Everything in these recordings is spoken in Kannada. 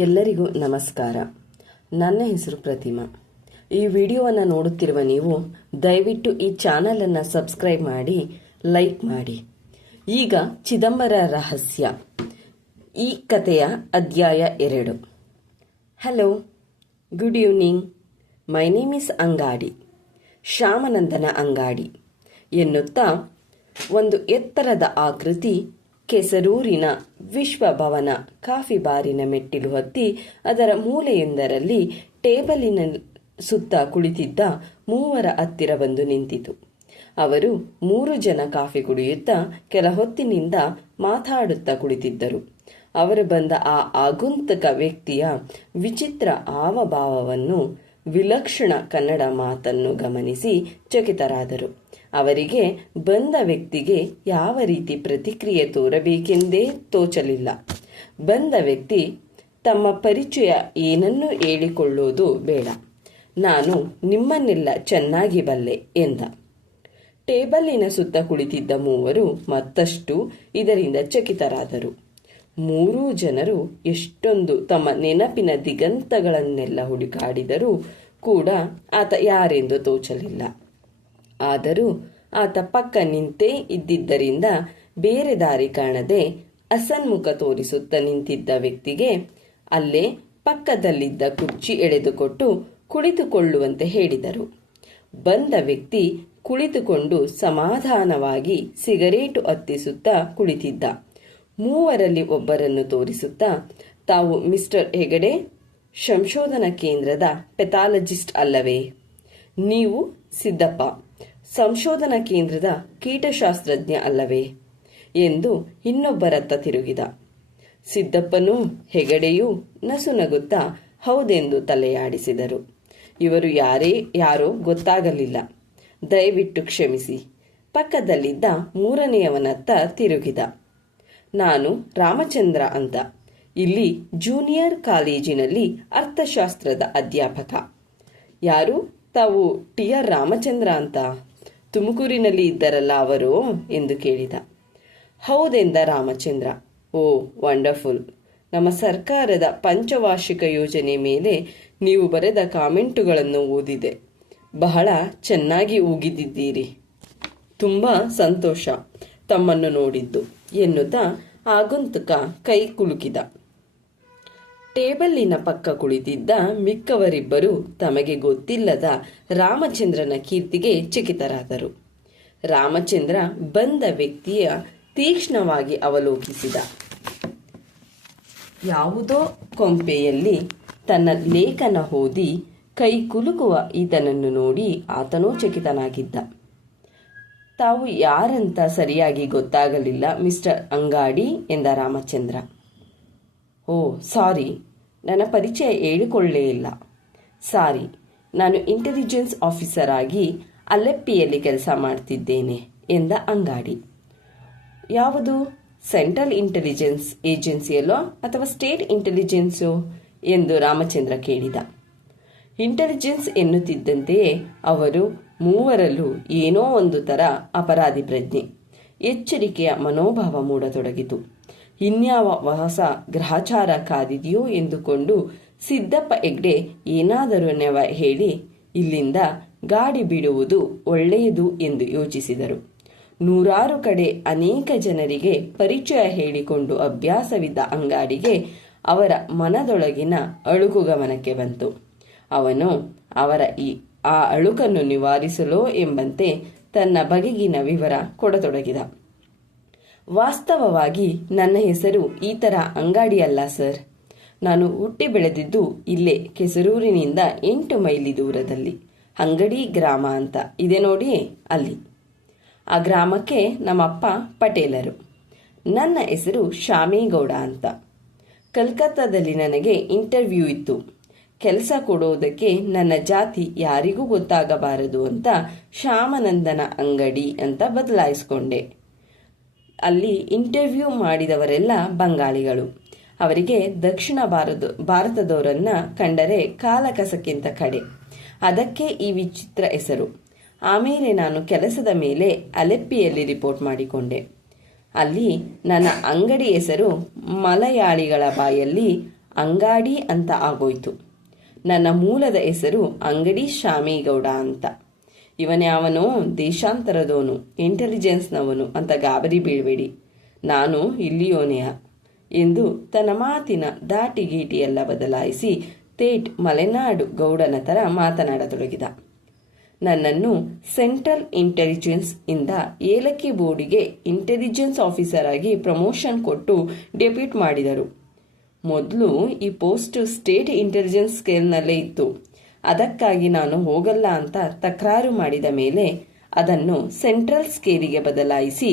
ಎಲ್ಲರಿಗೂ ನಮಸ್ಕಾರ. ನನ್ನ ಹೆಸರು ಪ್ರತಿಮಾ. ಈ ವಿಡಿಯೋವನ್ನು ನೋಡುತ್ತಿರುವ ನೀವು ದಯವಿಟ್ಟು ಈ ಚಾನಲನ್ನು ಸಬ್ಸ್ಕ್ರೈಬ್ ಮಾಡಿ, ಲೈಕ್ ಮಾಡಿ. ಈಗ ಚಿದಂಬರ ರಹಸ್ಯ. ಈ ಕಥೆಯ ಅಧ್ಯಾಯ ಎರಡು. Hello, good evening. My name is Angadi. Shyamanandan Angadi ಎನ್ನುತ್ತಾ ಒಂದು ಎತ್ತರದ ಆಕೃತಿ ಕೆಸರೂರಿನ ವಿಶ್ವಭವನ ಕಾಫಿ ಬಾರಿನ ಮೆಟ್ಟಿಲು ಹತ್ತಿ ಅದರ ಮೂಲೆಯೊಂದರಲ್ಲಿ ಟೇಬಲಿನ ಸುತ್ತ ಕುಳಿತಿದ್ದ ಮೂವರ ಹತ್ತಿರ ಬಂದು ನಿಂತಿತು. ಅವರು ಮೂರು ಜನ ಕಾಫಿ ಕುಡಿಯುತ್ತಾ ಕೆಲ ಹೊತ್ತಿನಿಂದ ಮಾತಾಡುತ್ತಾ ಕುಳಿತಿದ್ದರು. ಅವರು ಬಂದ ಆ ಆಗುಂತಕ ವ್ಯಕ್ತಿಯ ವಿಚಿತ್ರ ಆವಭಾವವನ್ನು ವಿಲಕ್ಷಣ ಕನ್ನಡ ಮಾತನ್ನು ಗಮನಿಸಿ ಚಕಿತರಾದರು. ಅವರಿಗೆ ಬಂದ ವ್ಯಕ್ತಿಗೆ ಯಾವ ರೀತಿ ಪ್ರತಿಕ್ರಿಯೆ ತೋರಬೇಕೆಂದೇ ತೋಚಲಿಲ್ಲ. ಬಂದ ವ್ಯಕ್ತಿ ತಮ್ಮ ಪರಿಚಯ ಏನನ್ನೂ ಹೇಳಿಕೊಳ್ಳುವುದು ಬೇಡ. ನಾನು ನಿಮ್ಮನ್ನೆಲ್ಲ ಚೆನ್ನಾಗಿ ಬಲ್ಲೆ ಎಂದ. ಟೇಬಲ್ಲಿನ ಸುತ್ತ ಕುಳಿತಿದ್ದ ಮೂವರು ಮತ್ತಷ್ಟು ಇದರಿಂದ ಚಕಿತರಾದರು. ಮೂರೂ ಜನರು ಎಷ್ಟೊಂದು ತಮ್ಮ ನೆನಪಿನ ದಿಗಂತಗಳನ್ನೆಲ್ಲ ಹುಡುಕಾಡಿದರೂ ಕೂಡ ಆತ ಯಾರೆಂದು ತೋಚಲಿಲ್ಲ. ಆದರೂ ಆತ ಪಕ್ಕ ನಿಂತೇ ಇದ್ದಿದ್ದರಿಂದ ಬೇರೆ ದಾರಿ ಕಾಣದೆ ಅಸನ್ಮುಖ ತೋರಿಸುತ್ತಾ ನಿಂತಿದ್ದ ವ್ಯಕ್ತಿಗೆ ಅಲ್ಲೇ ಪಕ್ಕದಲ್ಲಿದ್ದ ಕುರ್ಚಿ ಎಳೆದುಕೊಟ್ಟು ಕುಳಿತುಕೊಳ್ಳುವಂತೆ ಹೇಳಿದರು. ಬಂದ ವ್ಯಕ್ತಿ ಕುಳಿತುಕೊಂಡು ಸಮಾಧಾನವಾಗಿ ಸಿಗರೇಟು ಅತ್ತಿಸುತ್ತಾ ಕುಳಿತಿದ್ದ. ಮೂವರಲ್ಲಿ ಒಬ್ಬರನ್ನು ತೋರಿಸುತ್ತಾ, ತಾವು ಮಿಸ್ಟರ್ ಹೆಗಡೆ, ಸಂಶೋಧನಾ ಕೇಂದ್ರದ ಪೆಥಾಲಜಿಸ್ಟ್ ಅಲ್ಲವೇ? ನೀವು ಸಿದ್ದಪ್ಪ ಸಂಶೋಧನಾ ಕೇಂದ್ರದ ಕೀಟಶಾಸ್ತ್ರಜ್ಞ ಅಲ್ಲವೇ ಎಂದು ಇನ್ನೊಬ್ಬರತ್ತ ತಿರುಗಿದ. ಸಿದ್ದಪ್ಪನೂ ಹೆಗಡೆಯೂ ನಸುನಗುತ್ತಾ ಹೌದೆಂದು ತಲೆಯಾಡಿಸಿದರು. ಇವರು ಯಾರೇ ಯಾರೋ ಗೊತ್ತಾಗಲಿಲ್ಲ. ದಯವಿಟ್ಟು ಕ್ಷಮಿಸಿ. ಪಕ್ಕದಲ್ಲಿದ್ದ ಮೂರನೆಯವನತ್ತ ತಿರುಗಿದ. ನಾನು ರಾಮಚಂದ್ರ ಅಂತ. ಇಲ್ಲಿ ಜೂನಿಯರ್ ಕಾಲೇಜಿನಲ್ಲಿ ಅರ್ಥಶಾಸ್ತ್ರದ ಅಧ್ಯಾಪಕ. ಯಾರು? ತಾವು ಟಿ ಆರ್ ರಾಮಚಂದ್ರ ಅಂತ. ತುಮಕೂರಿನಲ್ಲಿ ಇದ್ದರಲ್ಲ ಅವರು ಎಂದು ಕೇಳಿದ. ಹೌದೆಂದ ರಾಮಚಂದ್ರ. Oh, wonderful. ನಮ್ಮ ಸರ್ಕಾರದ ಪಂಚವಾರ್ಷಿಕ ಯೋಜನೆ ಮೇಲೆ ನೀವು ಬರೆದ ಕಾಮೆಂಟುಗಳನ್ನು ಓದಿದೆ. ಬಹಳ ಚೆನ್ನಾಗಿ ಊಗಿದಿದ್ದೀರಿ ತುಂಬ ಸಂತೋಷ ತಮ್ಮನ್ನು ನೋಡಿದ್ದು ಎನ್ನುತ್ತಾ ಆಗಂತುಕ ಕೈ ಕುಲುಕಿದ. ಟೇಬಲ್ಲಿನ ಪಕ್ಕ ಕುಳಿತಿದ್ದ ಮಿಕ್ಕವರಿಬ್ಬರು ತಮಗೆ ಗೊತ್ತಿಲ್ಲದ ರಾಮಚಂದ್ರನ ಕೀರ್ತಿಗೆ ಚಕಿತರಾದರು. ರಾಮಚಂದ್ರ ಬಂದ ವ್ಯಕ್ತಿಯ ತೀಕ್ಷ್ಣವಾಗಿ ಅವಲೋಕಿಸಿದ. ಯಾವುದೋ ಕೊಂಪೆಯಲ್ಲಿ ತನ್ನ ಲೇಖನ ಓದಿ ಕೈ ಕುಲುಕುವ ಈತನನ್ನು ನೋಡಿ ಆತನೂ ಚಕಿತನಾಗಿದ್ದ. ತಾವು ಯಾರಂತ ಸರಿಯಾಗಿ ಗೊತ್ತಾಗಲಿಲ್ಲ ಮಿಸ್ಟರ್ ಅಂಗಾಡಿ, ಎಂದ ರಾಮಚಂದ್ರ. ಓ, ಸಾರಿ. ನನ್ನ ಪರಿಚಯ ಹೇಳಿಕೊಳ್ಳೇ ಇಲ್ಲ. ಸಾರಿ. ನಾನು ಇಂಟೆಲಿಜೆನ್ಸ್ ಆಫೀಸರ್ ಆಗಿ ಅಲೆಪ್ಪಿಯಲ್ಲಿ ಕೆಲಸ ಮಾಡ್ತಿದ್ದೇನೆ ಎಂದ ಅಂಗಾಡಿ. ಯಾವುದು? ಸೆಂಟ್ರಲ್ ಇಂಟೆಲಿಜೆನ್ಸ್ ಏಜೆನ್ಸಿಯಲ್ಲೋ ಅಥವಾ ಸ್ಟೇಟ್ ಇಂಟೆಲಿಜೆನ್ಸೋ ಎಂದು ರಾಮಚಂದ್ರ ಕೇಳಿದ. ಇಂಟೆಲಿಜೆನ್ಸ್ ಎನ್ನುತ್ತಿದ್ದಂತೆಯೇ ಅವರು ಮೂವರಲ್ಲೂ ಏನೋ ಒಂದು ಥರ ಅಪರಾಧಿ ಪ್ರಜ್ಞೆ. ಎಚ್ಚರಿಕೆಯ ಮನೋಭಾವ ಮೂಡತೊಡಗಿತು. ಇನ್ಯಾವ ಹೊಸ ಗ್ರಹಚಾರ ಕಾದಿದೆಯೋ ಎಂದುಕೊಂಡು ಸಿದ್ದಪ್ಪ ಹೆಗ್ಡೆ ಏನಾದರೂ ನೆವ ಹೇಳಿ, ಇಲ್ಲಿಂದ ಗಾಡಿ ಬಿಡುವುದು ಒಳ್ಳೆಯದು ಎಂದು ಯೋಚಿಸಿದರು. ನೂರಾರು ಕಡೆ ಅನೇಕ ಜನರಿಗೆ ಪರಿಚಯ ಹೇಳಿಕೊಂಡು ಅಭ್ಯಾಸವಿದ್ದ ಅಂಗಾಡಿಗೆ ಅವರ ಮನದೊಳಗಿನ ಅಳುಕು ಗಮನಕ್ಕೆ ಬಂತು. ಅವನು, ಅವರ ಈ, ಆ ಅಳುಕನ್ನು ನಿವಾರಿಸಲೋ? ಎಂಬಂತೆ ತನ್ನ ಬಗೆಗಿನ ವಿವರ ಕೊಡತೊಡಗಿದ. ವಾಸ್ತವವಾಗಿ ನನ್ನ ಹೆಸರು ಈ ಥರ ಅಂಗಾಡಿಯಲ್ಲ, ಸರ್. ನಾನು ಹುಟ್ಟಿ ಬೆಳೆದಿದ್ದು ಇಲ್ಲೇ ಕೆಸರೂರಿನಿಂದ ಎಂಟು ಮೈಲಿ ದೂರದಲ್ಲಿ. ಅಂಗಡಿ ಗ್ರಾಮ ಅಂತ. ಇದೆ ನೋಡಿ ಅಲ್ಲಿ. ಆ ಗ್ರಾಮಕ್ಕೆ ನಮ್ಮಪ್ಪ ಪಟೇಲರು. ನನ್ನ ಹೆಸರು ಶಾಮೇಗೌಡ ಅಂತ. ಕಲ್ಕತ್ತಾದಲ್ಲಿ ನನಗೆ ಇಂಟರ್ವ್ಯೂ ಇತ್ತು. ಕೆಲಸ ಕೊಡೋದಕ್ಕೆ ನನ್ನ ಜಾತಿ ಯಾರಿಗೂ ಗೊತ್ತಾಗಬಾರದು ಅಂತ ಶ್ಯಾಮನಂದನ ಅಂಗಡಿ ಅಂತ ಬದಲಾಯಿಸ್ಕೊಂಡೆ. ಅಲ್ಲಿ ಇಂಟರ್ವ್ಯೂ ಮಾಡಿದವರೆಲ್ಲ ಬಂಗಾಳಿಗಳು. ಅವರಿಗೆ ದಕ್ಷಿಣ ಭಾರತ, ಭಾರತದವರನ್ನ ಕಂಡರೆ ಕಾಲಕಸಕ್ಕಿಂತ ಕಡೆ. ಅದಕ್ಕೆ ಈ ವಿಚಿತ್ರ ಹೆಸರು. ಆಮೇಲೆ ನಾನು ಕೆಲಸದ ಮೇಲೆ ಅಲೆಪ್ಪಿಯಲ್ಲಿ ರಿಪೋರ್ಟ್ ಮಾಡಿಕೊಂಡೆ. ಅಲ್ಲಿ ನನ್ನ ಅಂಗಡಿ ಹೆಸರು ಮಲಯಾಳಿಗಳ ಬಾಯಲ್ಲಿ ಅಂಗಾಡಿ ಅಂತ ಆಗೋಯ್ತು. ನನ್ನ ಮೂಲದ ಹೆಸರು ಅಂಗಡಿ ಶಾಮಿಗೌಡ ಅಂತ. ಇವನ್ಯಾವನೋ ದೇಶಾಂತರದವನು ಇಂಟೆಲಿಜೆನ್ಸ್ನವನು ಅಂತ ಗಾಬರಿ ಬೀಳಬೇಡಿ. ನಾನು ಇಲ್ಲಿಯೋನೆಯ ಎಂದು ತನ್ನ ಮಾತಿನ ದಾಟಿಗೀಟಿಯೆಲ್ಲ ಬದಲಾಯಿಸಿ ತೇಟ್ ಮಲೆನಾಡು ಗೌಡನ ಥರ ಮಾತನಾಡತೊಡಗಿದ. ನನ್ನನ್ನು ಸೆಂಟ್ರಲ್ ಇಂಟೆಲಿಜೆನ್ಸ್ ಇಂದ ಏಲಕ್ಕಿ ಬೋರ್ಡಿಗೆ ಇಂಟೆಲಿಜೆನ್ಸ್ ಆಫೀಸರ್ ಆಗಿ ಪ್ರಮೋಷನ್ ಕೊಟ್ಟು ಡೆಬ್ಯೂಟ್ ಮಾಡಿದರು. ಮೊದಲು ಈ ಪೋಸ್ಟ್ ಸ್ಟೇಟ್ ಇಂಟೆಲಿಜೆನ್ಸ್ ಸ್ಕೇಲ್ನಲ್ಲೇ ಇತ್ತು. ಅದಕ್ಕಾಗಿ ನಾನು ಹೋಗಲ್ಲ ಅಂತ ತಕರಾರು ಮಾಡಿದ ಮೇಲೆ ಅದನ್ನು ಸೆಂಟ್ರಲ್ ಸ್ಕೇರಿಗೆ ಬದಲಾಯಿಸಿ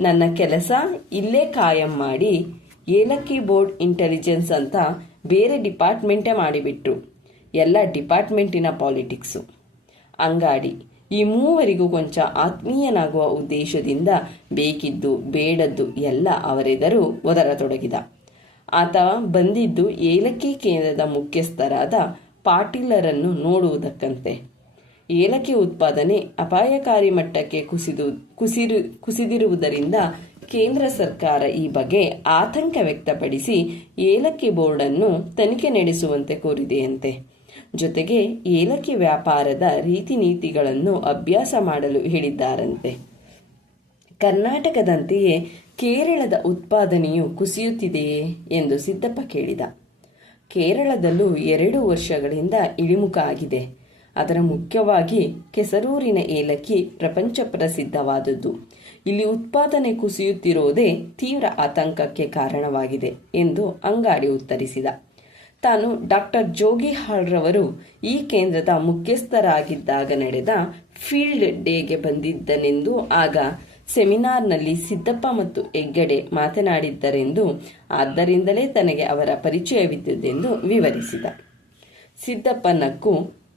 ನನ್ನ ಕೆಲಸ ಇಲ್ಲೇ ಕಾಯಂ ಮಾಡಿ ಏಲಕ್ಕಿ ಬೋರ್ಡ್ ಇಂಟೆಲಿಜೆನ್ಸ್ ಅಂತ ಬೇರೆ ಡಿಪಾರ್ಟ್ಮೆಂಟೇ ಮಾಡಿಬಿಟ್ರು. ಎಲ್ಲ ಡಿಪಾರ್ಟ್ಮೆಂಟಿನ ಪಾಲಿಟಿಕ್ಸು. ಅಂಗಾಡಿ, ಈ ಮೂವರಿಗೂ ಕೊಂಚ ಆತ್ಮೀಯನಾಗುವ ಉದ್ದೇಶದಿಂದ ಬೇಕಿದ್ದು, ಬೇಡದ್ದು ಎಲ್ಲ ಅವರೆದರು ಒದರತೊಡಗಿದ. ಆತ ಬಂದಿದ್ದು ಏಲಕ್ಕಿ ಕೇಂದ್ರದ ಮುಖ್ಯಸ್ಥರಾದ ಪಾಟೀಲರನ್ನು ನೋಡುವುದಕ್ಕಂತೆ. ಏಲಕ್ಕಿ ಉತ್ಪಾದನೆ ಅಪಾಯಕಾರಿ ಮಟ್ಟಕ್ಕೆ ಕುಸಿದು, ಕುಸಿರು, ಕುಸಿದಿರುವುದರಿಂದ ಕೇಂದ್ರ ಸರ್ಕಾರ ಈ ಬಗ್ಗೆ ಆತಂಕ ವ್ಯಕ್ತಪಡಿಸಿ ಏಲಕ್ಕಿ ಬೋರ್ಡನ್ನು ತನಿಖೆ ನಡೆಸುವಂತೆ ಕೋರಿದೆಯಂತೆ. ಜೊತೆಗೆ ಏಲಕ್ಕಿ ವ್ಯಾಪಾರದ ರೀತಿ ನೀತಿಗಳನ್ನು ಅಭ್ಯಾಸ ಮಾಡಲು ಹೇಳಿದ್ದಾರಂತೆ. ಕರ್ನಾಟಕದಂತೆಯೇ ಕೇರಳದ ಉತ್ಪಾದನೆಯು ಕುಸಿಯುತ್ತಿದೆಯೇ ಎಂದು ಸಿದ್ದಪ್ಪ ಕೇಳಿದ. ಕೇರಳದಲ್ಲೂ ಎರಡು ವರ್ಷಗಳಿಂದ ಇಳಿಮುಖ ಆಗಿದೆ. ಅದರ ಮುಖ್ಯವಾಗಿ ಕೆಸರೂರಿನ ಏಲಕ್ಕಿ ಪ್ರಪಂಚ ಪ್ರಸಿದ್ಧವಾದದ್ದು. ಇಲ್ಲಿ ಉತ್ಪಾದನೆ ಕುಸಿಯುತ್ತಿರುವುದೇ ತೀವ್ರ ಆತಂಕಕ್ಕೆ ಕಾರಣವಾಗಿದೆ ಎಂದು ಅಂಗಾಡಿ ಉತ್ತರಿಸಿದ. ತಾನು ಡಾಕ್ಟರ್ ಜೋಗಿ ಹಾಳ್ರವರು ಈ ಕೇಂದ್ರದ ಮುಖ್ಯಸ್ಥರಾಗಿದ್ದಾಗ ನಡೆದ ಫೀಲ್ಡ್ ಡೇಗೆ ಬಂದಿದ್ದನೆಂದು ಆಗ ಸೆಮಿನಾರ್ನಲ್ಲಿ ಸಿದ್ದಪ್ಪ ಮತ್ತು ಹೆಗ್ಗಡೆ ಮಾತನಾಡಿದ್ದರೆಂದು, ಆದ್ದರಿಂದಲೇ ತನಗೆ ಅವರ ಪರಿಚಯವಿದ್ದುದೆಂದು ವಿವರಿಸಿದ. ಸಿದ್ದಪ್ಪ ನಕ್ಕು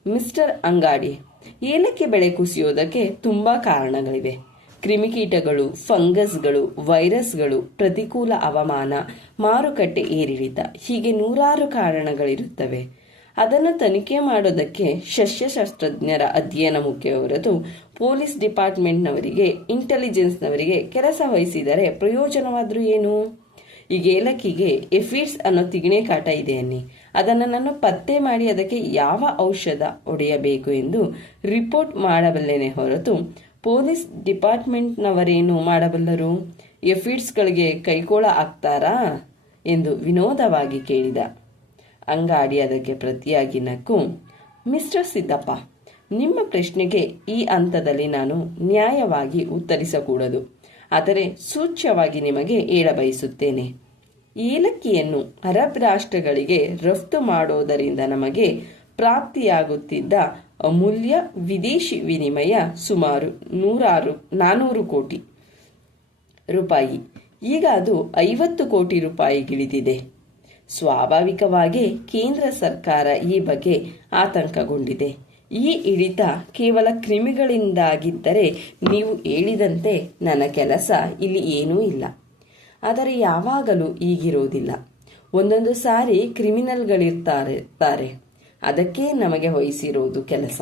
ಮಿಸ್ಟರ್ ಅಂಗಾಡಿ, ಏಲಕ್ಕಿ ಬೆಳೆ ಕುಸಿಯೋದಕ್ಕೆ ತುಂಬಾ ಕಾರಣಗಳಿವೆ. ಕ್ರಿಮಿಕೀಟಗಳು, ಫಂಗಸ್ಗಳು, ವೈರಸ್ಗಳು, ಪ್ರತಿಕೂಲ ಹವಾಮಾನ, ಮಾರುಕಟ್ಟೆ ಏರಿಳಿತ, ಹೀಗೆ ನೂರಾರು ಕಾರಣಗಳಿರುತ್ತವೆ. ಅದನ್ನು ತನಿಖೆ ಮಾಡೋದಕ್ಕೆ ಸಸ್ಯಶಾಸ್ತ್ರಜ್ಞರ ಅಧ್ಯಯನ ಮುಖ್ಯ ಪೊಲೀಸ್ ಡಿಪಾರ್ಟ್ಮೆಂಟ್ನವರಿಗೆ, ಇಂಟೆಲಿಜೆನ್ಸ್ನವರಿಗೆ ಕೆಲಸ ವಹಿಸಿದರೆ ಪ್ರಯೋಜನವಾದರೂ ಏನು? ಈಗ ಏಲಕ್ಕಿಗೆ ಎಫಿಡ್ಸ್ ಅನ್ನೋ ತಿಗಣೆ ಕಾಟ ಇದೆ ಅನ್ನಿ. ಅದನ್ನು ನಾನು ಪತ್ತೆ ಮಾಡಿ ಅದಕ್ಕೆ ಯಾವ ಔಷಧ ಹೊಡೆಯಬೇಕು ಎಂದು ರಿಪೋರ್ಟ್ ಮಾಡಬಲ್ಲೇನೆ ಹೊರತು ಪೊಲೀಸ್ ಡಿಪಾರ್ಟ್ಮೆಂಟ್ನವರೇನು ಮಾಡಬಲ್ಲರು? ಎಫಿಡ್ಸ್ಗಳಿಗೆ ಕೈಕೋಳ ಆಗ್ತಾರಾ? ಎಂದು ವಿನೋದವಾಗಿ ಕೇಳಿದ. ಅಂಗಾಡಿ ಅದಕ್ಕೆ ಪ್ರತಿಯಾಗಿ ನಕ್ಕು, ಮಿಸ್ಟರ್ ಸಿದ್ದಪ್ಪ ನಿಮ್ಮ ಪ್ರಶ್ನೆಗೆ ಈ ಹಂತದಲ್ಲಿ ನಾನು ನ್ಯಾಯವಾಗಿ ಉತ್ತರಿಸಕೂಡದು. ಆದರೆ ಸೂಚ್ಯವಾಗಿ ನಿಮಗೆ ಹೇಳಬಯಸುತ್ತೇನೆ. ಏಲಕ್ಕಿಯನ್ನು ಅರಬ್ ರಾಷ್ಟ್ರಗಳಿಗೆ ರಫ್ತು ಮಾಡೋದರಿಂದ ನಮಗೆ ಪ್ರಾಪ್ತಿಯಾಗುತ್ತಿದ್ದ ಅಮೂಲ್ಯ ವಿದೇಶಿ ವಿನಿಮಯ ಸುಮಾರು ನೂರಾರು, ನಾನೂರು ಕೋಟಿ ರೂಪಾಯಿ. ಈಗ ಅದು ಐವತ್ತು ಕೋಟಿ ರೂಪಾಯಿಗಿಳಿದಿದೆ ಸ್ವಾಭಾವಿಕವಾಗಿ ಕೇಂದ್ರ ಸರ್ಕಾರ ಈ ಬಗ್ಗೆ ಆತಂಕಗೊಂಡಿದೆ. ಈ ಇಳಿತ ಕೇವಲ ಕ್ರಿಮಿಗಳಿಂದಾಗಿದ್ದರೆ ನೀವು ಹೇಳಿದಂತೆ ನನ್ನ ಕೆಲಸ ಇಲ್ಲಿ ಏನೂ ಇಲ್ಲ. ಆದರೆ ಯಾವಾಗಲೂ ಈಗಿರುವುದಿಲ್ಲ ಒಂದೊಂದು ಸಾರಿ ಕ್ರಿಮಿನಲ್ಗಳಿರ್ತಾರೆ, ತಾರೆ. ಅದಕ್ಕೆ ನಮಗೆ ವಹಿಸಿರುವುದು ಕೆಲಸ.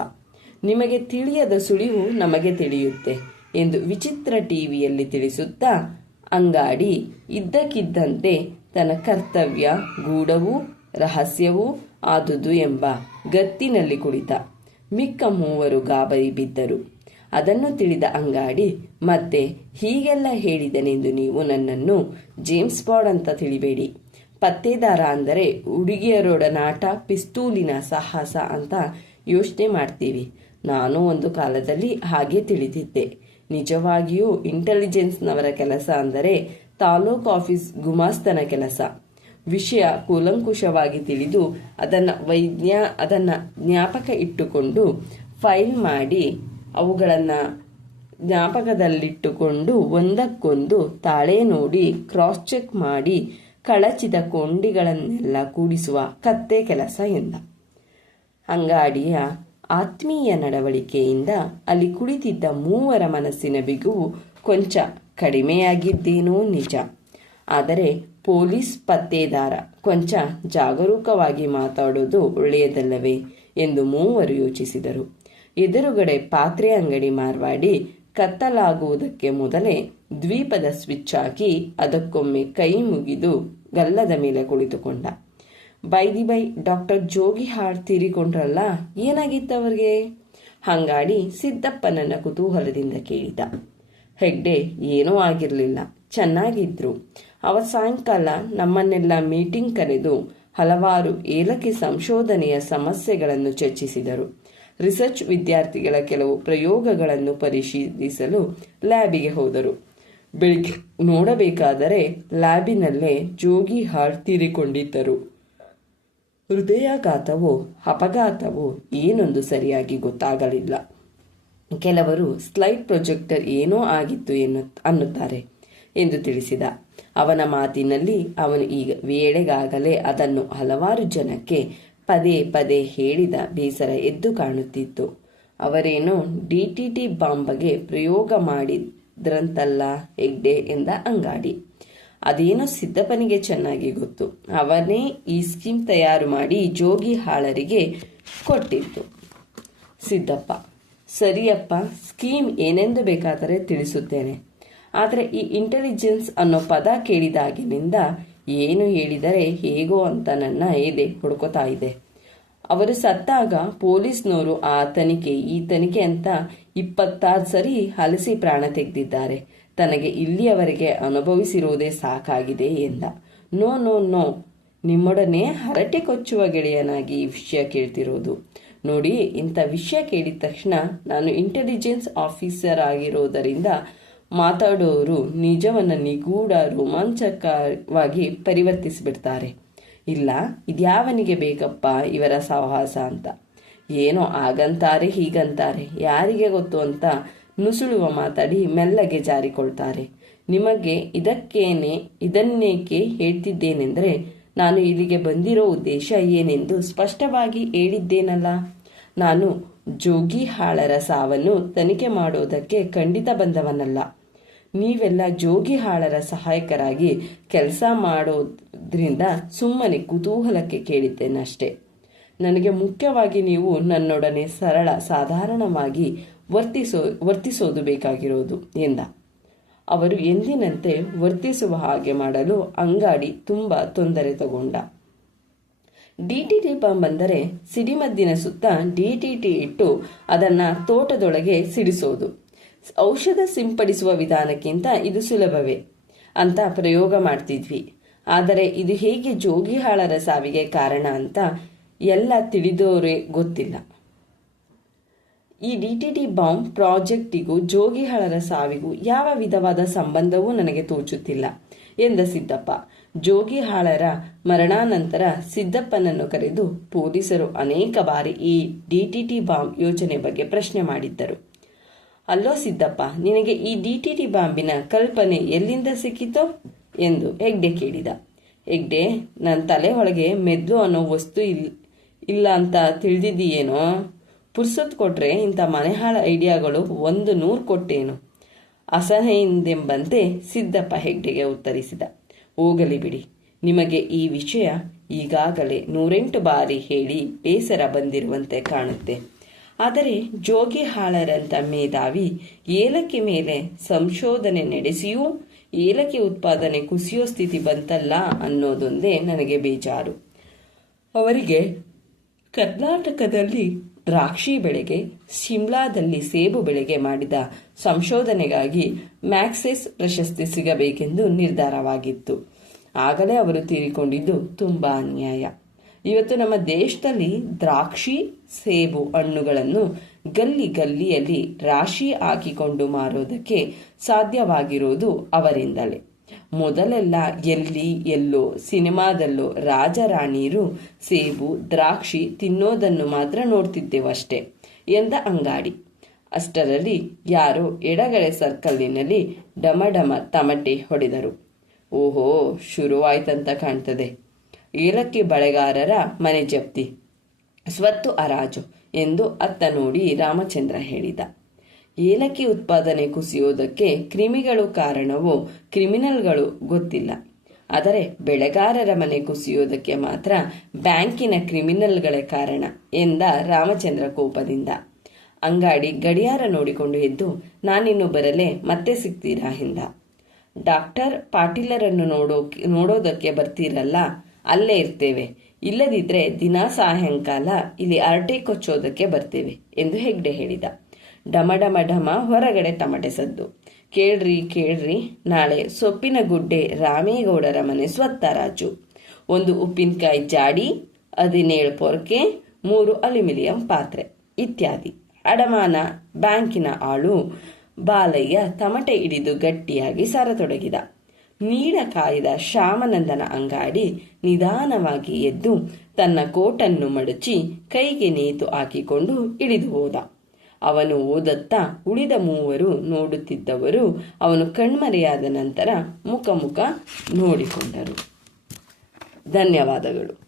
ನಿಮಗೆ ತಿಳಿಯದ ಸುಳಿವು ನಮಗೆ ತಿಳಿಯುತ್ತೆ ಎಂದು ವಿಚಿತ್ರ ಟಿವಿಯಲ್ಲಿ ತಿಳಿಸುತ್ತಾ ಅಂಗಾಡಿ ಇದ್ದಕ್ಕಿದ್ದಂತೆ ತನ್ನ ಕರ್ತವ್ಯ, ಗೂಢವೂ, ರಹಸ್ಯವೂ ಆದುದು ಎಂಬ ಗತ್ತಿನಲ್ಲಿ ಕುಳಿತ. ಮಿಕ್ಕ ಮೂವರು ಗಾಬರಿ ಬಿದ್ದರು. ಅದನ್ನು ತಿಳಿದ ಅಂಗಾಡಿ, ಮತ್ತೆ ಹೀಗೆಲ್ಲ ಹೇಳಿದನೆಂದು ನೀವು ನನ್ನನ್ನು ಜೇಮ್ಸ್ ಬಾಡ್ ಅಂತ ತಿಳಿಬೇಡಿ. ಪತ್ತೇದಾರ ಅಂದರೆ ಹುಡುಗಿಯರೊಡನಾಟ, ಪಿಸ್ತೂಲಿನ ಸಾಹಸ ಅಂತ ಯೋಚನೆ ಮಾಡ್ತೀವಿ. ನಾನು ಒಂದು ಕಾಲದಲ್ಲಿ ಹಾಗೆ ತಿಳಿದಿದ್ದೆ. ನಿಜವಾಗಿಯೂ ಇಂಟೆಲಿಜೆನ್ಸ್ನವರ ಕೆಲಸ ಅಂದರೆ ತಾಲೂಕು ಆಫೀಸ್ ಗುಮಾಸ್ತನ ಕೆಲಸ. ವಿಷಯ ಕೂಲಂಕುಷವಾಗಿ ತಿಳಿದು ಅದನ್ನು ವೈಜ್ಞ, ಅದನ್ನು ಜ್ಞಾಪಕ ಇಟ್ಟುಕೊಂಡು ಫೈಲ್ ಮಾಡಿ ಅವುಗಳನ್ನು ಜ್ಞಾಪಕದಲ್ಲಿಟ್ಟುಕೊಂಡು ಒಂದಕ್ಕೊಂದು ತಾಳೆ ನೋಡಿ ಕ್ರಾಸ್ ಚೆಕ್ ಮಾಡಿ ಕಳಚಿದ ಕೊಂಡಿಗಳನ್ನೆಲ್ಲ ಕೂಡಿಸುವ ಕತ್ತೆ ಕೆಲಸ ಎಂದ. ಅಂಗಾಡಿಯ ಆತ್ಮೀಯ ನಡವಳಿಕೆಯಿಂದ ಅಲ್ಲಿ ಕುಳಿತಿದ್ದ ಮೂವರ ಮನಸ್ಸಿನ ಬಿಗುವು ಕೊಂಚ ಕಡಿಮೆಯಾಗಿದ್ದೇನೋ ನಿಜ. ಆದರೆ ಪೊಲೀಸ್ ಪತ್ತೇದಾರ. ಕೊಂಚ ಜಾಗರೂಕವಾಗಿ ಮಾತಾಡೋದು ಒಳ್ಳೆಯದಲ್ಲವೇ? ಎಂದು ಮೂವರು ಯೋಚಿಸಿದರು. ಎದುರುಗಡೆ ಪಾತ್ರೆ ಅಂಗಡಿ ಮಾರ್ವಾಡಿ ಕತ್ತಲಾಗುವುದಕ್ಕೆ ಮೊದಲೇ ದ್ವೀಪದ ಸ್ವಿಚ್ ಹಾಕಿ ಅದಕ್ಕೊಮ್ಮೆ ಕೈ ಮುಗಿದು ಗಲ್ಲದ ಮೇಲೆ ಕುಳಿತುಕೊಂಡ. By the by, doctor Jogi had ತೀರಿಕೊಂಡ್ರಲ್ಲ, ಏನಾಗಿತ್ತು ಅವ್ರಿಗೆ? ಹಂಗಾಡಿ ಸಿದ್ದಪ್ಪನನ್ನ ಕುತೂಹಲದಿಂದ ಕೇಳಿದ. ಹೆಗ್ಡೆ, ಏನೂ ಆಗಿರಲಿಲ್ಲ. ಚೆನ್ನಾಗಿದ್ರು. ಅವರ ಸಾಯಂಕಾಲ ನಮ್ಮನ್ನೆಲ್ಲ ಮೀಟಿಂಗ್ ಕರೆದು ಹಲವಾರು ಏಲಕ್ಕಿ ಸಂಶೋಧನೆಯ ಸಮಸ್ಯೆಗಳನ್ನು ಚರ್ಚಿಸಿದರು. ರಿಸರ್ಚ್ ವಿದ್ಯಾರ್ಥಿಗಳ ಕೆಲವು ಪ್ರಯೋಗಗಳನ್ನು ಪರಿಶೀಲಿಸಲು ಲ್ಯಾಬಿಗೆ ಹೋದರು. ಬೆಳಿಗ್ಗೆ ನೋಡಬೇಕಾದರೆ ಲ್ಯಾಬಿನಲ್ಲೇ ಜೋಗಿ ಹಾಳ್ ತೀರಿಕೊಂಡಿದ್ದರು. ಹೃದಯಾಘಾತವೋ, ಅಪಘಾತವೋ ಏನೊಂದು ಸರಿಯಾಗಿ ಗೊತ್ತಾಗಲಿಲ್ಲ. ಕೆಲವರು ಸ್ಲೈಡ್ ಪ್ರೊಜೆಕ್ಟರ್ ಏನೋ ಆಗಿತ್ತು ಎನ್ನು ಅನ್ನುತ್ತಾರೆ. ಎಂದು ತಿಳಿಸಿದ. ಅವನ ಮಾತಿನಲ್ಲಿ ಅವನು ಈಗ ವೇಳೆಗಾಗಲೇ ಅದನ್ನು ಹಲವಾರು ಜನಕ್ಕೆ ಪದೇ ಪದೇ ಹೇಳಿದ ಬೇಸರ ಎದ್ದು ಕಾಣುತ್ತಿತ್ತು. ಅವರೇನು ಡಿ ಟಿ ಬಾಂಬಗೆ ಪ್ರಯೋಗ ಮಾಡಿದ್ರಂತಲ್ಲ ಹೆಗ್ಡೆ ಎಂದ ಅಂಗಾಡಿ. ಅದೇನೋ ಸಿದ್ದಪ್ಪನಿಗೆ ಚೆನ್ನಾಗಿ ಗೊತ್ತು. ಅವನೇ ಈ ಸ್ಕೀಮ್ ತಯಾರು ಮಾಡಿ ಜೋಗಿ ಹಾಳರಿಗೆ ಕೊಟ್ಟಿತ್ತು ಸಿದ್ದಪ್ಪ, ಸರಿಯಪ್ಪ, ಸ್ಕೀಮ್ ಏನೆಂದು ಬೇಕಾದರೆ ತಿಳಿಸುತ್ತೇನೆ. ಆದರೆ ಈ ಇಂಟೆಲಿಜೆನ್ಸ್ ಅನ್ನೋ ಪದ ಕೇಳಿದಾಗಿನಿಂದ ಏನು ಹೇಳಿದರೆ ಹೇಗೋ ಅಂತ ನನ್ನ ಎದೆ ಹುಡುಕೋತಾ ಇದೆ. ಅವರು ಸತ್ತಾಗ ಪೊಲೀಸ್ನವರು ಆ ತನಿಖೆ, ಈ ತನಿಖೆ ಅಂತ ಇಪ್ಪತ್ತಾರು ಸರಿ ಹಲಸಿ ಪ್ರಾಣ ತೆಗೆದಿದ್ದಾರೆ. ತನಗೆ ಇಲ್ಲಿಯವರೆಗೆ ಅನುಭವಿಸಿರುವುದೇ ಸಾಕಾಗಿದೆ ಎಂದ. ನೋ ನೋ ನೋ, ನಿಮ್ಮೊಡನೆ ಹರಟೆ ಕೊಚ್ಚುವ ಗೆಳೆಯನಾಗಿ ಈ ವಿಷಯ ಕೇಳ್ತಿರೋದು. ನೋಡಿ, ಇಂಥ ವಿಷಯ ಕೇಳಿದ ತಕ್ಷಣ ನಾನು ಇಂಟೆಲಿಜೆನ್ಸ್ ಆಫೀಸರ್ ಆಗಿರೋದರಿಂದ ಮಾತಾಡೋರು ನಿಜವನ್ನು ನಿಗೂಢ ರೋಮಾಂಚಕವಾಗಿ ಪರಿವರ್ತಿಸಿಬಿಡ್ತಾರೆ. ಇಲ್ಲ, ಇದ್ಯಾವನಿಗೆ ಬೇಕಪ್ಪ ಇವರ ಸಾಹಸ ಅಂತ? ಏನೋ ಆಗಂತಾರೆ, ಹೀಗಂತಾರೆ. ಯಾರಿಗೆ ಗೊತ್ತು ಅಂತ ನುಸುಳುವ ಮಾತಾಡಿ ಮೆಲ್ಲಗೆ ಜಾರಿಕೊಳ್ತಾರೆ. ನಿಮಗೆ ಇದಕ್ಕೇನೆ, ಇದನ್ನೇಕೆ ಹೇಳ್ತಿದ್ದೇನೆಂದರೆ, ನಾನು ಇಲ್ಲಿಗೆ ಬಂದಿರೋ ಉದ್ದೇಶ ಏನೆಂದು ಸ್ಪಷ್ಟವಾಗಿ ಹೇಳಿದ್ದೇನಲ್ಲ. ನಾನು ಜೋಗಿ ಹಾಳರ ಸಾವನ್ನು ತನಿಖೆ ಮಾಡುವುದಕ್ಕೆ ಖಂಡಿತ ಬಂದವನಲ್ಲ. ನೀವೆಲ್ಲ ಜೋಗಿ ಹಾಳರ ಸಹಾಯಕರಾಗಿ ಕೆಲಸ ಮಾಡೋದ್ರಿಂದ ಸುಮ್ಮನೆ ಕುತೂಹಲಕ್ಕೆ ಕೇಳಿದ್ದೇನಷ್ಟೇ. ನನಗೆ ಮುಖ್ಯವಾಗಿ ನೀವು ನನ್ನೊಡನೆ ಸರಳ, ಸಾಧಾರಣವಾಗಿ ವರ್ತಿಸೋ, ವರ್ತಿಸೋದು ಬೇಕಾಗಿರೋದು, ಎಂದ. ಅವರು ಎಂದಿನಂತೆ ವರ್ತಿಸುವ ಹಾಗೆ ಮಾಡಲು ಅಂಗಾಡಿ ತುಂಬ ತೊಂದರೆ ತಗೊಂಡ. ಡಿಟಿಟಿ ಬಾಂಬ್ ಅಂದರೆ ಸಿಡಿಮದ್ದಿನ ಸುತ್ತ ಡಿಟಿಟಿ ಇಟ್ಟು ಅದನ್ನ ತೋಟದೊಳಗೆ ಸಿಡಿಸೋದು. ಔಷಧ ಸಿಂಪಡಿಸುವ ವಿಧಾನಕ್ಕಿಂತ ಇದು ಸುಲಭವೇ ಅಂತ ಪ್ರಯೋಗ ಮಾಡ್ತಿದ್ವಿ. ಆದರೆ ಇದು ಹೇಗೆ ಜೋಗಿಹಾಳರ ಸಾವಿಗೆ ಕಾರಣ ಅಂತ ಎಲ್ಲ ತಿಳಿದೋರೇ ಗೊತ್ತಿಲ್ಲ. ಈ ಡಿಟಿಟಿ ಬಾಂಬ್ ಪ್ರಾಜೆಕ್ಟಿಗೂ ಜೋಗಿಹಾಳರ ಸಾವಿಗೂ ಯಾವ ವಿಧವಾದ ಸಂಬಂಧವೂ ನನಗೆ ತೋಚುತ್ತಿಲ್ಲ ಎಂದ ಸಿದ್ದಪ್ಪ. ಜೋಗಿಹಾಳರ ಮರಣಾನಂತರ ಸಿದ್ದಪ್ಪನನ್ನು ಕರೆದು ಪೊಲೀಸರು ಅನೇಕ ಬಾರಿ ಈ ಡಿಟಿಟಿ ಬಾಂಬ್ ಯೋಜನೆ ಬಗ್ಗೆ ಪ್ರಶ್ನೆ ಮಾಡಿದ್ದರು. ಅಲ್ಲೋ ಸಿದ್ದಪ್ಪ, ನಿನಗೆ ಈ ಡಿಟಿಟಿ ಬಾಂಬಿನ ಕಲ್ಪನೆ ಎಲ್ಲಿಂದ ಸಿಕ್ಕಿತೋ? ಎಂದು ಹೆಗ್ಡೆ ಕೇಳಿದ. ಹೆಗ್ಡೆ ನನ್ನ ತಲೆ ಒಳಗೆ ಮೆದ್ಲು ಅನ್ನೋ ವಸ್ತು ಇಲ್, ಇಲ್ಲ ಅಂತ ತಿಳಿದಿದ್ದೀಯೇನೋ? ಪುರ್ಸೊತ್ ಕೊಟ್ರೆ ಇಂಥ ಮನೆಹಾಳ ಐಡಿಯಾಗಳು ಒಂದು ನೂರು ಕೊಟ್ಟೇನು? ಅಸಹೆಯಿಂದೆಂಬಂತೆ ಸಿದ್ದಪ್ಪ ಹೆಗ್ಡೆಗೆ ಉತ್ತರಿಸಿದ. ಹೋಗಲಿ ಬಿಡಿ. ನಿಮಗೆ ಈ ವಿಷಯ ಈಗಾಗಲೇ ನೂರೆಂಟು ಬಾರಿ ಹೇಳಿ ಬೇಸರ ಬಂದಿರುವಂತೆ ಕಾಣುತ್ತೆ. ಆದರೆ ಜೋಗಿ ಹಾಳರಂತ ಮೇಧಾವಿ ಏಲಕ್ಕಿ ಮೇಲೆ ಸಂಶೋಧನೆ ನಡೆಸಿಯೂ ಏಲಕ್ಕಿ ಉತ್ಪಾದನೆ ಕುಸಿಯೋ ಸ್ಥಿತಿ ಬಂತಲ್ಲ ಅನ್ನೋದೊಂದೇ ನನಗೆ ಬೇಜಾರು. ಅವರಿಗೆ ಕರ್ನಾಟಕದಲ್ಲಿ ದ್ರಾಕ್ಷಿ ಬೆಳೆಗೆ, ಶಿಮ್ಲಾದಲ್ಲಿ ಸೇಬು ಬೆಳೆಗೆ ಮಾಡಿದ ಸಂಶೋಧನೆಗಾಗಿ ಮ್ಯಾಕ್ಸೆಸ್ ಪ್ರಶಸ್ತಿ ಸಿಗಬೇಕೆಂದು ನಿರ್ಧಾರವಾಗಿತ್ತು. ಆಗಲೇ ಅವರು ತೀರಿಕೊಂಡಿದ್ದು ತುಂಬಾ ಅನ್ಯಾಯ. ಇವತ್ತು ನಮ್ಮ ದೇಶದಲ್ಲಿ ದ್ರಾಕ್ಷಿ, ಸೇಬು ಹಣ್ಣುಗಳನ್ನು ಗಲ್ಲಿ ಗಲ್ಲಿಯಲ್ಲಿ ರಾಶಿ ಹಾಕಿಕೊಂಡು ಮಾರೋದಕ್ಕೆ ಸಾಧ್ಯವಾಗಿರೋದು ಅವರಿಂದಲೇ. ಮೊದಲೆಲ್ಲ ಎಲ್ಲಿ ಎಲ್ಲೋ ಸಿನಿಮಾದಲ್ಲೋ ರಾಜರಾಣಿಯರು ಸೇಬು, ದ್ರಾಕ್ಷಿ ತಿನ್ನೋದನ್ನು ಮಾತ್ರ ನೋಡ್ತಿದ್ದೆವಷ್ಟೇ ಎಂದ ಅಂಗಾಡಿ. ಅಷ್ಟರಲ್ಲಿ ಯಾರೋ ಎಡಗಡೆ ಸರ್ಕಲ್ಲಿನಲ್ಲಿ ಡಮ ತಮಟೆ ಹೊಡೆದರು. ಓಹೋ, ಶುರುವಾಯ್ತಂತ ಕಾಣ್ತದೆ. ಏಲಕ್ಕಿ ಬಳೆಗಾರರ ಮನೆ ಜಪ್ತಿ. ಸ್ವತ್ತು ಅರಾಜು ಎಂದು ಅತ್ತ ನೋಡಿ ರಾಮಚಂದ್ರ ಹೇಳಿದ. ಏಲಕ್ಕಿ ಉತ್ಪಾದನೆ ಕುಸಿಯುವುದಕ್ಕೆ ಕ್ರಿಮಿಗಳು ಕಾರಣವೋ ಕ್ರಿಮಿನಲ್ಗಳು ಗೊತ್ತಿಲ್ಲ. ಆದರೆ ಬೆಳೆಗಾರರ ಮನೆ ಕುಸಿಯುವುದಕ್ಕೆ ಮಾತ್ರ ಬ್ಯಾಂಕಿನ ಕ್ರಿಮಿನಲ್ಗಳೇ ಕಾರಣ ಎಂದ ರಾಮಚಂದ್ರ ಕೋಪದಿಂದ. ಅಂಗಾಡಿ ಗಡಿಯಾರ ನೋಡಿಕೊಂಡು ಎದ್ದು ನಾನಿನ್ನು ಬರಲೇ ಮತ್ತೆ ಸಿಗ್ತೀರಾ ಎಂದ. ಡಾಕ್ಟರ್ ಪಾಟೀಲರನ್ನು ನೋಡೋ ನೋಡೋದಕ್ಕೆ ಬರ್ತೀರಲ್ಲ, ಅಲ್ಲೇ ಇರ್ತೇವೆ. ಇಲ್ಲದಿದ್ರೆ ದಿನ ಸಾಯಂಕಾಲ ಇಲ್ಲಿ ಅರಟೆ ಕೊಚ್ಚೋದಕ್ಕೆ ಬರ್ತೇವೆ ಎಂದು ಹೆಗ್ಡೆ ಹೇಳಿದ. ಡಮ ಡಮ ಡಮ ಹೊರಗಡೆ ತಮಟೆ ಸದ್ದು. ಕೇಳ್ರಿ ಕೇಳ್ರಿ, ನಾಳೆ ಸೊಪ್ಪಿನ ಗುಡ್ಡೆ ರಾಮೇಗೌಡರ ಮನೆ ಸ್ವತ್ತರಾಜು ಒಂದು ಉಪ್ಪಿನಕಾಯಿ ಜಾಡಿ, ಹದಿನೇಳು ಪೊರ್ಕೆ, ಮೂರು ಅಲ್ಯುಮಿನಿಯಂ ಪಾತ್ರೆ ಇತ್ಯಾದಿ. ಅಡಮಾನ, ಬ್ಯಾಂಕಿನ ಆಳು, ಬಾಲಯ್ಯ ತಮಟೆ ಹಿಡಿದು ಗಟ್ಟಿಯಾಗಿ ಸರತೊಡಗಿದ. ನೀಡ ಕಾಯಿದ ಶ್ಯಾಮನಂದನ ಅಂಗಾಡಿ ನಿಧಾನವಾಗಿ ಎದ್ದು ತನ್ನ ಕೋಟನ್ನು ಮಡಚಿ ಕೈಗೆ ನೇತು ಹಾಕಿಕೊಂಡು ಇಳಿದು ಹೋದ. ಅವನು ಓದತ್ತ ಉಳಿದ ಮೂವರು ನೋಡುತ್ತಿದ್ದವರು ಅವನು ಕಣ್ಮರೆಯಾದ ನಂತರ ಮುಖ ಮುಖ ನೋಡಿಕೊಂಡರು. ಧನ್ಯವಾದಗಳು.